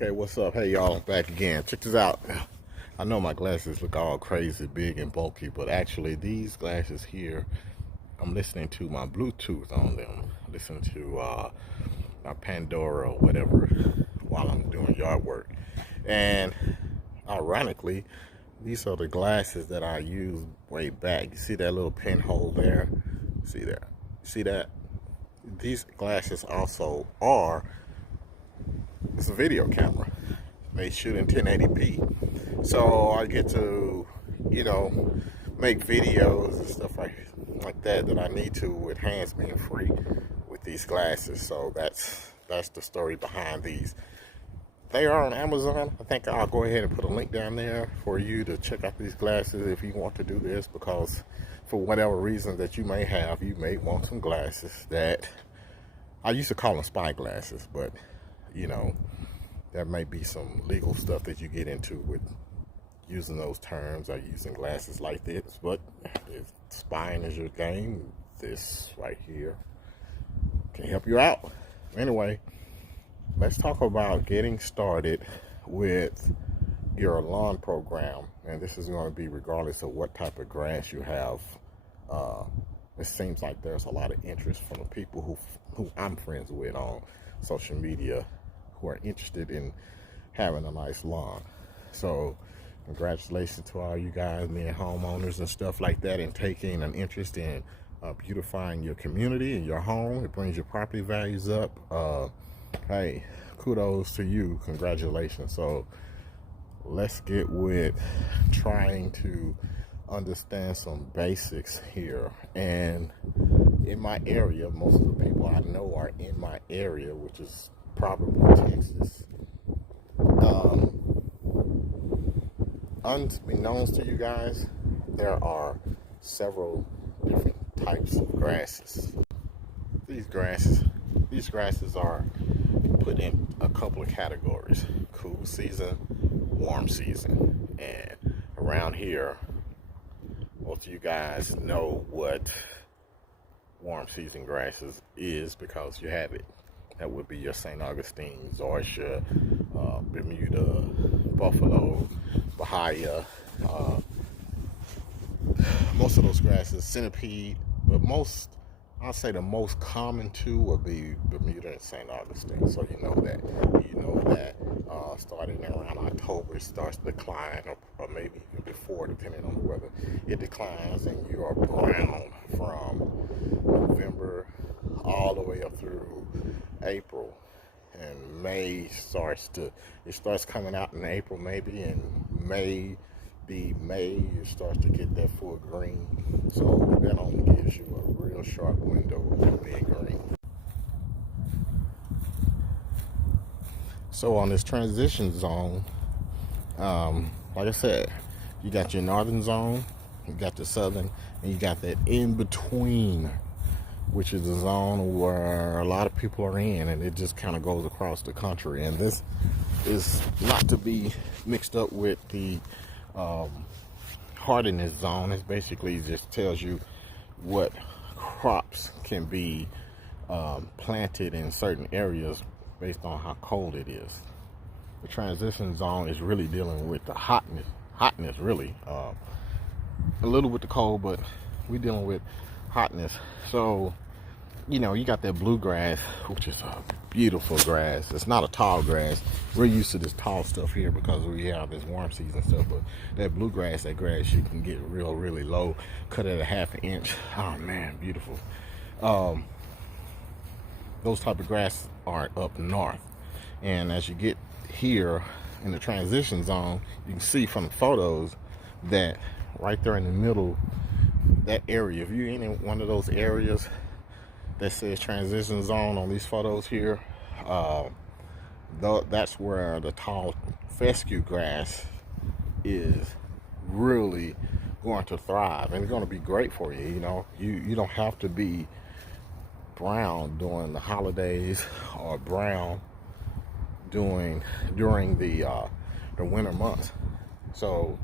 Okay, what's up? Hey y'all, I'm back again. Check this out. I know my glasses look all crazy, big and bulky, but actually these glasses here, I'm listening to my Bluetooth on them. Listening to my Pandora or whatever while I'm doing yard work. And ironically, these are the glasses that I used way back. You see that little pinhole there? See that? See that? These glasses also are, it's a video camera. They shoot in 1080p. So I get to, make videos and stuff like that I need to with hands being free with these glasses. So that's the story behind these. They are on Amazon. I think I'll go ahead and put a link down there for you to check out these glasses if you want to do this, because for whatever reason that you may have, you may want some glasses that I used to call them spy glasses, but there may be some legal stuff that you get into with using those terms or using glasses like this. But if spying is your game, this right here can help you out. Anyway, let's talk about getting started with your lawn program. And this is going to be regardless of what type of grass you have. It seems like there's a lot of interest from the people who I'm friends with on social media who are interested in having a nice lawn. So congratulations to all you guys being homeowners and stuff like that, and taking an interest in beautifying your community and your home. It brings your property values up. Hey, kudos to you. Congratulations. So let's get with trying to understand some basics here. And in my area, most of the people I know are in my area, which is probably Texas. Unbeknownst to you guys, there are several different types of grasses. These grasses are put in a couple of categories: cool season, warm season. And around here, most of you guys know what warm season grasses is because you have it. That would be your St. Augustine, Zoysia, Bermuda, Buffalo, Bahia. Most of those grasses, centipede, but I'll say the most common two would be Bermuda and St. Augustine. So you know that starting around October it starts to decline, or maybe even before, depending on the weather. It declines, and you are brown from November all the way up through April. And May starts coming out in April maybe, and May it starts to get that full green. So that only gives you a real sharp window of being green. So on this transition zone, like I said, you got your northern zone, you got the southern, and you got that in between, which is the zone where a lot of people are in, and it just kind of goes across the country. And this is not to be mixed up with the hardiness zone. It basically just tells you what crops can be planted in certain areas based on how cold it is. The transition zone is really dealing with the hotness really. A little with the cold, but we're dealing with hotness. So you got that bluegrass, which is a beautiful grass. It's not a tall grass. We're used to this tall stuff here because we have this warm season stuff, but that bluegrass, that grass, you can get really low, cut it at a half an inch. Oh man, beautiful. Those type of grass are up north, and as you get here in the transition zone, you can see from the photos that right there in the middle, that area, if you're in one of those areas that says transition zone on these photos here, that's where the tall fescue grass is really going to thrive, and it's going to be great for you. You don't have to be brown during the holidays or brown during the winter months. So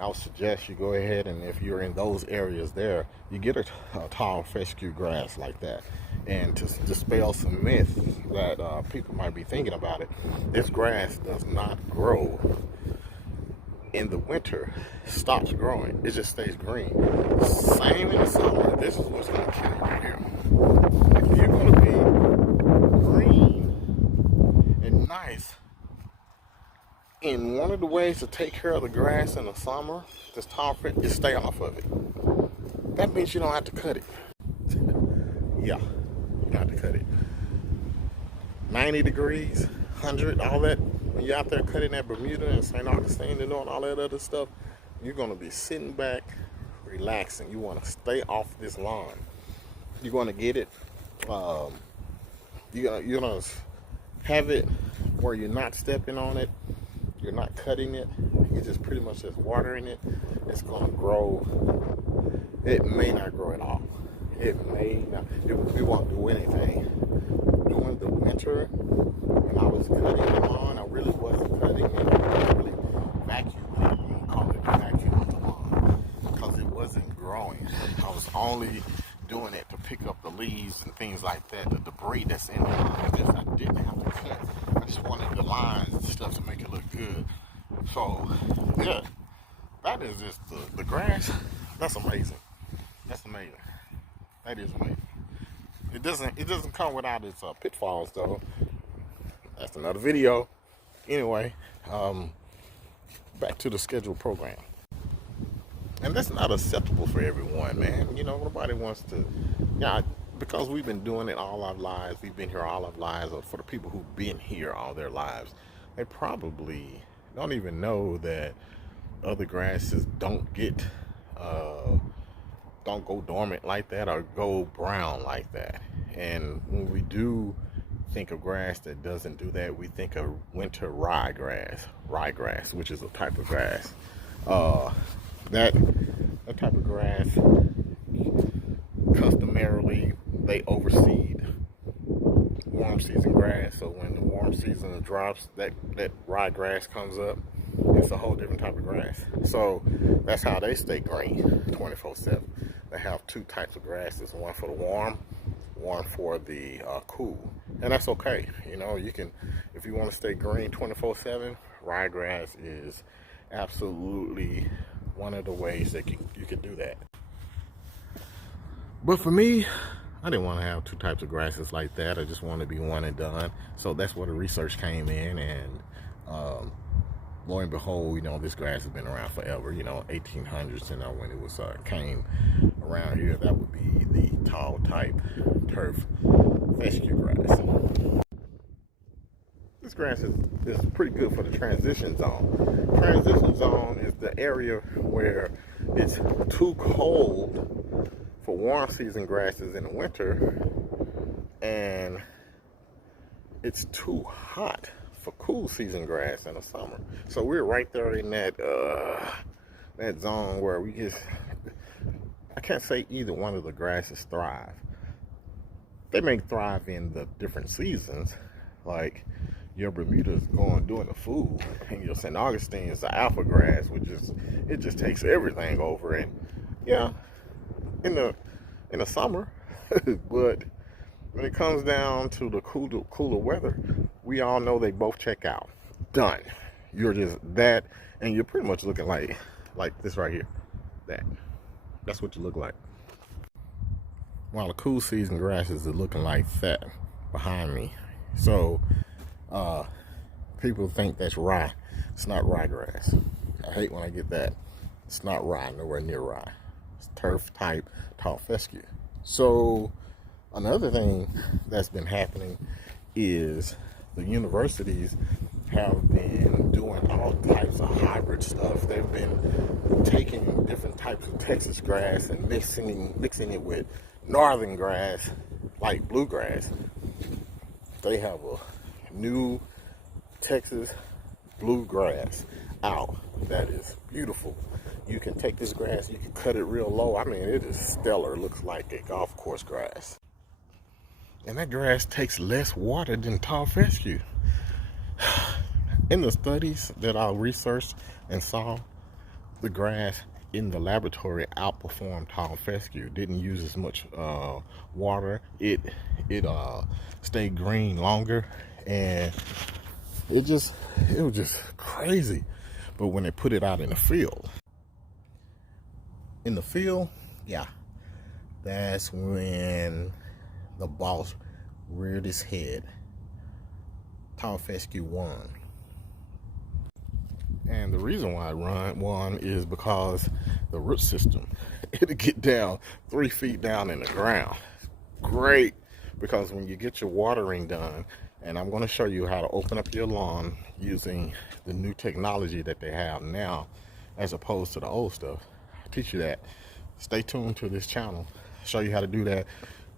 I would suggest you go ahead, and if you're in those areas there, you get a tall fescue grass like that. And to dispel some myths that people might be thinking about it, this grass does not grow in the winter. Stops growing. It just stays green. Same in the summer. This is what's going to kill you right here. If you're going to be green and nice, and one of the ways to take care of the grass in the summer, this tall fruit, is stay off of it. That means you don't have to cut it. Yeah, you don't have to cut it. 90 degrees, 100, all that. When you're out there cutting that Bermuda and St. Augustine and doing all that other stuff, you're going to be sitting back, relaxing. You want to stay off this lawn. You're going to get it. You're going to have it where you're not stepping on it. You're not cutting it. You're just pretty much just watering it. It's going to grow. It may not grow at all. It may not. It won't do anything. During the winter, when I was cutting the lawn, I really wasn't cutting it. I was really vacuuming it. I'm calling it vacuuming the lawn because it wasn't growing. I was only doing it to pick up the leaves and things like that, the debris that's in the lawn. I didn't have to cut. I just wanted the lines and stuff to make it look good. So, yeah, that is just the grass. That's amazing. That's amazing. That is amazing. It doesn't come without its pitfalls, though. That's another video. Anyway, back to the scheduled program. And that's not acceptable for everyone, man. You know, nobody wants to, yeah, because we've been doing it all our lives. We've been here all our lives. Or for the people who've been here all their lives, they probably don't even know that other grasses don't go dormant like that or go brown like that. And when we do think of grass that doesn't do that, we think of winter ryegrass, which is a type of grass. That type of grass, customarily, they overseed warm season grass. So when the warm season drops, that ryegrass comes up. It's a whole different type of grass. So that's how they stay green 24/7. They have two types of grasses, one for the warm, one for the cool. And that's okay. You know, you can, if you want to stay green 24/7, ryegrass is absolutely one of the ways that you can do that. But for me, I didn't want to have two types of grasses like that. I just wanted to be one and done. So that's where the research came in, and lo and behold, you know, this grass has been around forever. You know, 1800s, you know, when it was came around here, that would be the tall type turf fescue grass. This grass is pretty good for the transition zone. Transition zone is the area where it's too cold for warm season grasses in the winter, and it's too hot for cool season grass in the summer. So we're right there in that zone where I can't say either one of the grasses thrive. They may thrive in the different seasons, like your Bermuda's doing the food, and your St. Augustine is the alpha grass, which is, it just takes everything over. And yeah, in the summer, but when it comes down to the cooler weather, we all know they both check out. Done. You're just that, and you're pretty much looking like this right here. That's what you look like. While the cool season grasses are looking like that behind me. So people think that's rye. It's not ryegrass. I hate when I get that. It's not rye, nowhere near rye. It's turf type tall fescue. So another thing that's been happening is the universities have been doing all types of hybrid stuff. They've been taking different types of Texas grass and mixing it with northern grass, like bluegrass. They have a new Texas bluegrass out that is beautiful. You can take this grass, you can cut it real low. I mean, it is stellar. It looks like a golf course grass. And that grass takes less water than tall fescue. In the studies that I researched and saw, the grass in the laboratory outperformed tall fescue. Didn't use as much water. It stayed green longer, and it was just crazy. But when they put it out in the field, yeah, that's when the boss reared his head. Tall fescue won. And the reason why it won is because the root system, it'll get down 3 feet down in the ground. Great, because when you get your watering done, and I'm going to show you how to open up your lawn using the new technology that they have now, as opposed to the old stuff. I teach you that. Stay tuned to this channel. Show you how to do that.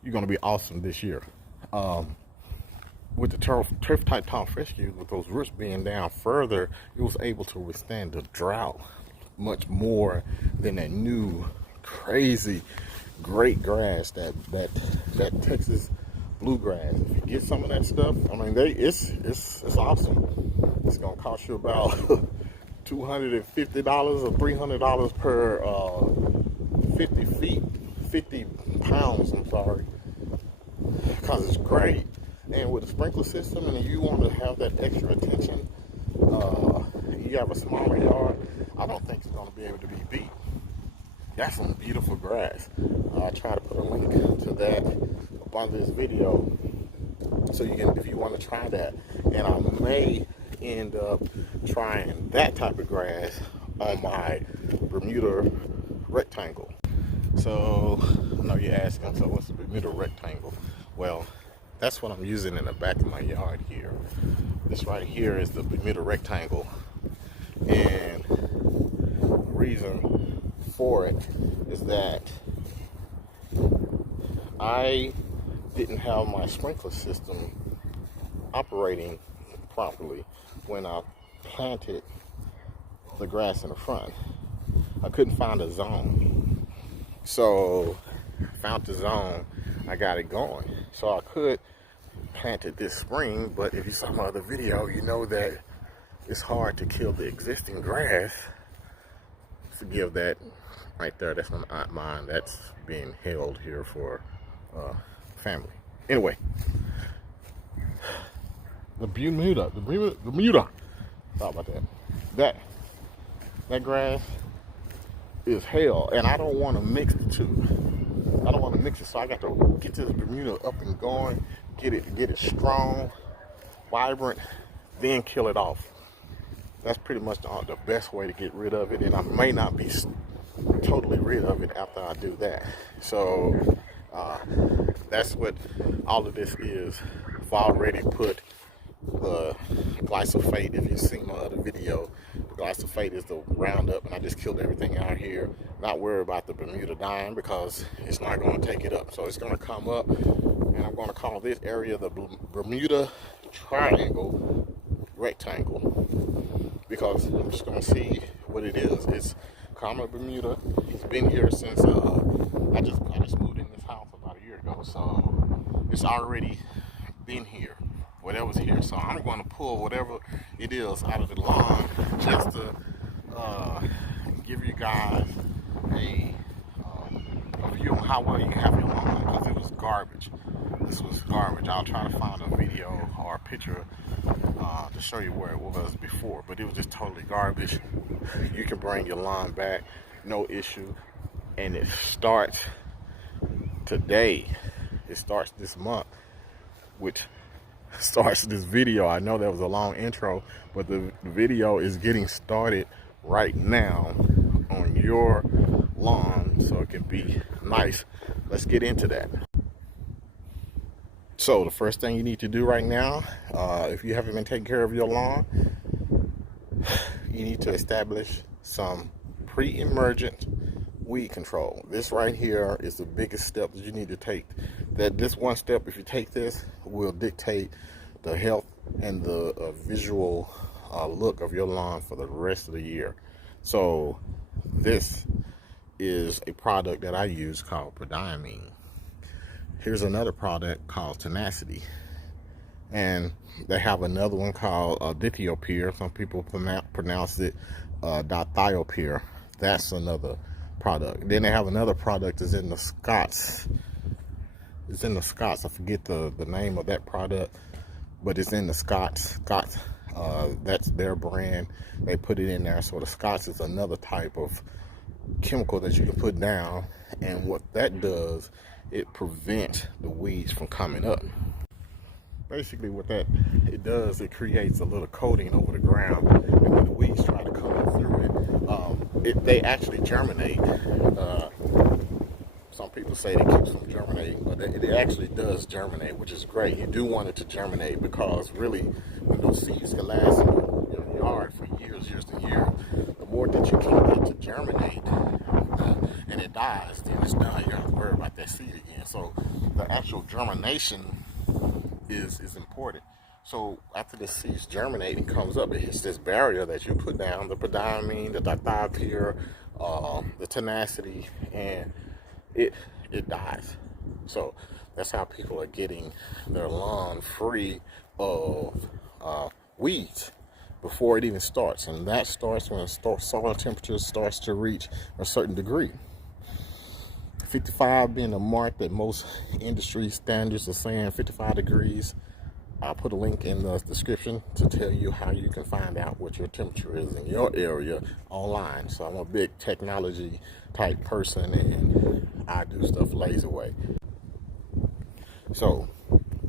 You're going to be awesome this year. With the turf type tall fescue, with those roots being down further, it was able to withstand the drought much more than that new crazy great grass, that Texas bluegrass. If you get some of that stuff, I mean, it's awesome. It's gonna cost you about $250 or $300 per 50 pounds. I'm sorry, because it's great. And with a sprinkler system, and you want to have that extra attention, you have a smaller yard, I don't think it's going to be able to be beat. That's some beautiful grass. I'll try to put a link to that up on this video, so you can, if you want to try that. And I may end up trying that type of grass on my Bermuda rectangle. So I know you're asking, so what's the Bermuda rectangle? Well, that's what I'm using in the back of my yard here. This right here is the Bermuda rectangle. And the reason for it is that I didn't have my sprinkler system operating properly when I planted the grass in the front. I couldn't find a zone. So found the zone, I got it going. So I could plant it this spring, but if you saw my other video, you know that it's hard to kill the existing grass. Forgive that right there, that's not mine. That's being held here for family. Anyway, the Bermuda. Thought about that. That grass is hell, and I don't want to mix the two. I don't want to mix it, so I got to get this Bermuda up and going, get it strong, vibrant, then kill it off. That's pretty much the best way to get rid of it, and I may not be totally rid of it after I do that. So that's what all of this is. I've already put the glyphosate. If you've seen my other video, the glyphosate is the Roundup, and I just killed everything out here. Not worried about the Bermuda dying, because it's not going to take it up. So it's going to come up, and I'm going to call this area the Bermuda Triangle Rectangle, because I'm just going to see what it is. It's common Bermuda. He's been here since I just moved in this house about a year ago, so it's already been here. Whatever's here, so I'm going to pull whatever it is out of the lawn, just to give you guys a view on how well you have your lawn, because it was garbage. This was garbage. I'll try to find a video or a picture to show you where it was before, but it was just totally garbage. You can bring your lawn back, no issue, and it starts today. It starts this month, which starts this video. I know that was a long intro, but the video is getting started right now on your lawn, so it can be nice. Let's get into that. So the first thing you need to do right now, if you haven't been taking care of your lawn, you need to establish some pre-emergent weed control. This right here is the biggest step that you need to take. This one step, if you take this, will dictate the health and the visual look of your lawn for the rest of the year. So this is a product that I use called Pre-emergent. Here's another product called Tenacity, and they have another one called dithiopyr. Some people pronounce it dithiopyr. That's another product. Then they have another product is in the Scots. It's in the Scots. I forget the name of that product, but it's in the Scots. That's their brand. They put it in there. So the Scots is another type of chemical that you can put down, and what that does, it prevents the weeds from coming up. Basically what that it does, it creates a little coating over the ground, and when the weeds try to come up through it, they actually germinate. Some people say it keeps them germinating, but it actually does germinate, which is great. You do want it to germinate, because really, when those seeds can last in your yard for years and years, the more that you can get to germinate, and it dies, then it's done. You don't have to worry about that seed again. So the actual germination is important. So after the seeds germinate and comes up, it hits this barrier that you put down, the prodiamine, the diethylpyr, the tenacity, and it dies. So that's how people are getting their lawn free of weeds before it even starts. And that starts when soil temperature starts to reach a certain degree. 55 being the mark that most industry standards are saying, 55 degrees. I'll put a link in the description to tell you how you can find out what your temperature is in your area online. So I'm a big technology type person, and I do stuff lazy way. So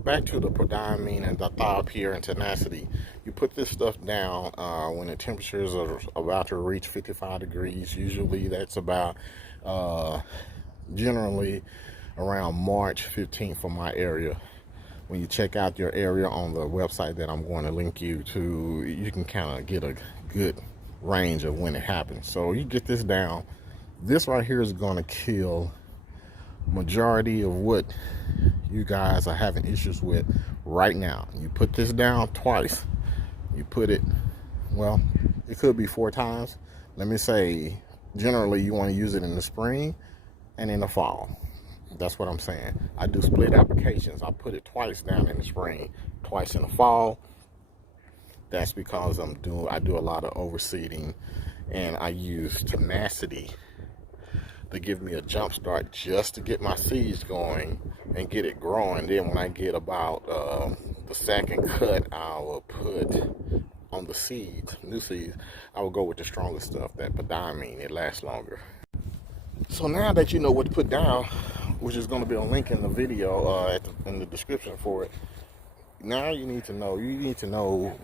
back to the prodiamine and diethylpyr and tenacity. You put this stuff down when the temperatures are about to reach 55 degrees. Usually that's about generally around March 15th for my area. When you check out your area on the website that I'm going to link you to, you can kind of get a good range of when it happens. So you get this down. This right here is going to kill majority of what you guys are having issues with right now. You put this down twice. You put it, well, it could be 4 times. Let me say, generally you want to use it in the spring and in the fall. That's what I'm saying. I do split applications. I put it twice down in the spring, twice in the fall. That's because I do a lot of overseeding, and I use tenacity to give me a jump start just to get my seeds going and get it growing. Then when I get about the second cut, I will put on the seeds, new seeds, I will go with the stronger stuff, that prodiamine. It lasts longer. So now that you know what to put down, which is going to be a link in the video in the description for it, now you need to know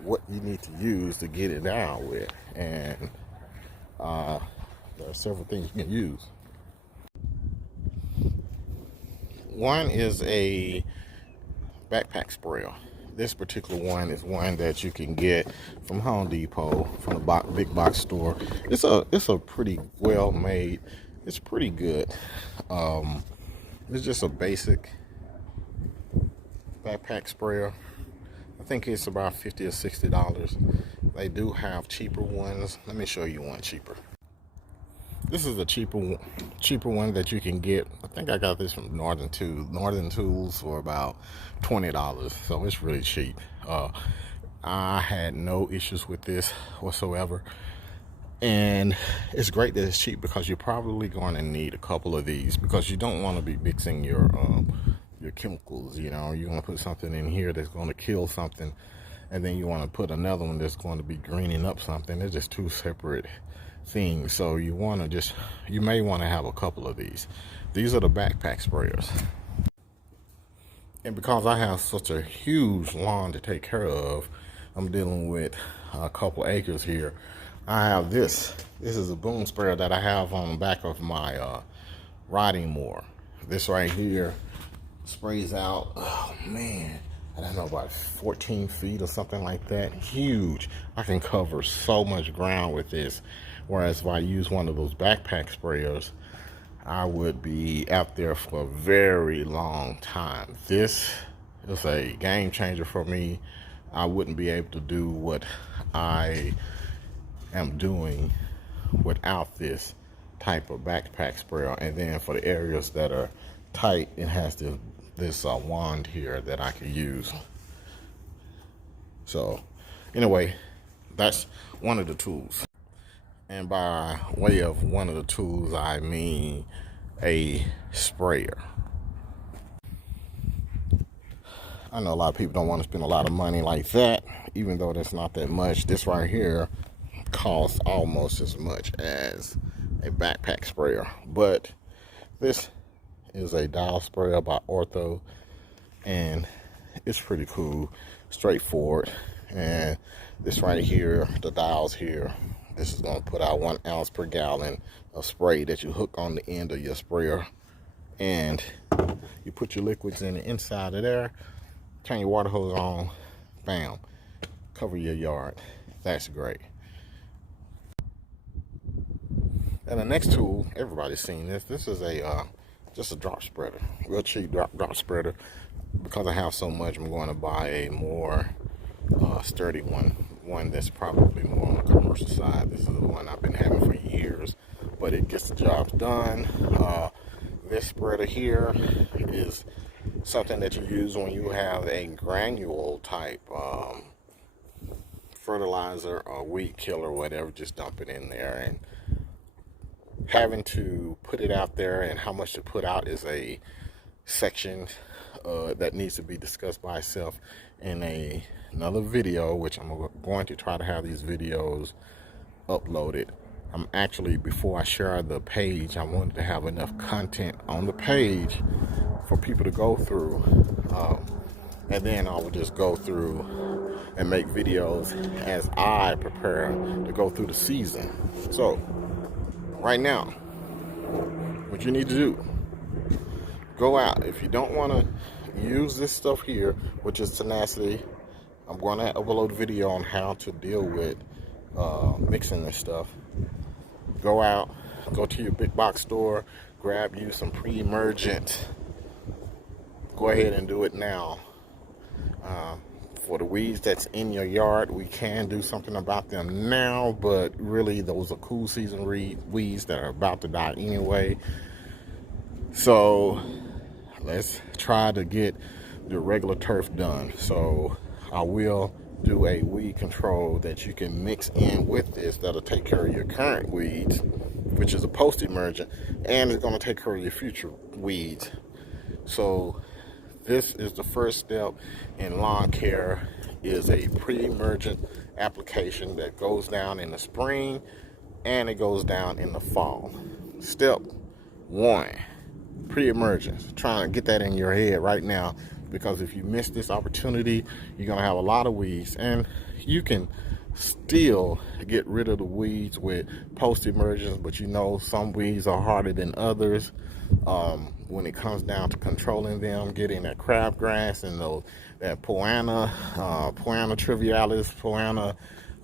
what you need to use to get it down with. And there are several things you can use. One is a backpack sprayer. This particular one is one that you can get from Home Depot, from the big box store. It's a pretty well made. It's pretty good. It's just a basic backpack sprayer. I think it's about $50 or $60. They do have cheaper ones. Let me show you one cheaper. This is a cheaper one that you can get. I think I got this from Northern Tools for about $20. So it's really cheap. I had no issues with this whatsoever. And it's great that it's cheap, because you're probably going to need a couple of these, because you don't want to be mixing your chemicals. You know, you want to put something in here that's going to kill something, and then you want to put another one that's going to be greening up something. They're just two separate things. So you may want to have a couple of these. These are the backpack sprayers. And because I have such a huge lawn to take care of, I'm dealing with a couple acres here. I have this. This is a boom sprayer that I have on the back of my riding mower. This right here sprays out, oh man, I don't know, about 14 feet or something like that. Huge. I can cover so much ground with this. Whereas if I use one of those backpack sprayers, I would be out there for a very long time. This is a game changer for me. I wouldn't be able to do what I am doing without this type of backpack sprayer. And then for the areas that are tight, it has this wand here that I can use. So anyway, that's one of the tools. And by way of one of the tools, I mean a sprayer. I know a lot of people don't want to spend a lot of money like that, even though that's not that much. This right here costs almost as much as a backpack sprayer. But this is a dial sprayer by Ortho, and it's pretty cool, straightforward. And this right here, the dials here, this is going to put out 1 ounce per gallon of spray that you hook on the end of your sprayer, and you put your liquids in the inside of there, turn your water hose on, bam, cover your yard. That's great. And the next tool, everybody's seen this. This is just a drop spreader, real cheap drop spreader. Because I have so much, I'm going to buy a more sturdy one that's probably more on the commercial side. This is the one I've been having for years, but it gets the job done. This spreader here is something that you use when you have a granule type fertilizer or weed killer or whatever. Just dump it in there, and having to put it out there and how much to put out is a section that needs to be discussed by itself in another video, which I'm going to try to have these videos uploaded. I'm actually, before I share the page, I wanted to have enough content on the page for people to go through, and then I would just go through and make videos as I prepare to go through the season. So right now, what you need to do, go out. If you don't want to use this stuff here, which is Tenacity, I'm going to upload a video on how to deal with mixing this stuff. Go out, go to your big box store, grab you some Pre-emergent. Go ahead and do it now. For the weeds that's in your yard, we can do something about them now, but really those are cool season weeds that are about to die anyway. So let's try to get the regular turf done. So I will do a weed control that you can mix in with this that'll take care of your current weeds, which is a post-emergent, and it's going to take care of your future weeds. So this is the first step in lawn care, is a pre-emergent application that goes down in the spring and it goes down in the fall. Step 1, pre-emergence. Trying to get that in your head right now, because if you miss this opportunity, you're going to have a lot of weeds, and you can still get rid of the weeds with post-emergence, but you know some weeds are harder than others. When it comes down to controlling them, getting that crabgrass and that Poana trivialis, Poana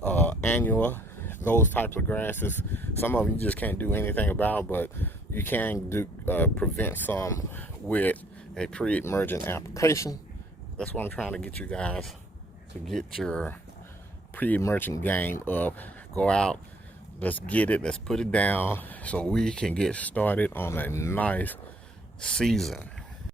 annua, those types of grasses. Some of them you just can't do anything about, but you can prevent some with a pre-emergent application. That's what I'm trying to get you guys, to get your pre-emergent game up. Go out, let's get it, let's put it down so we can get started on a nice season.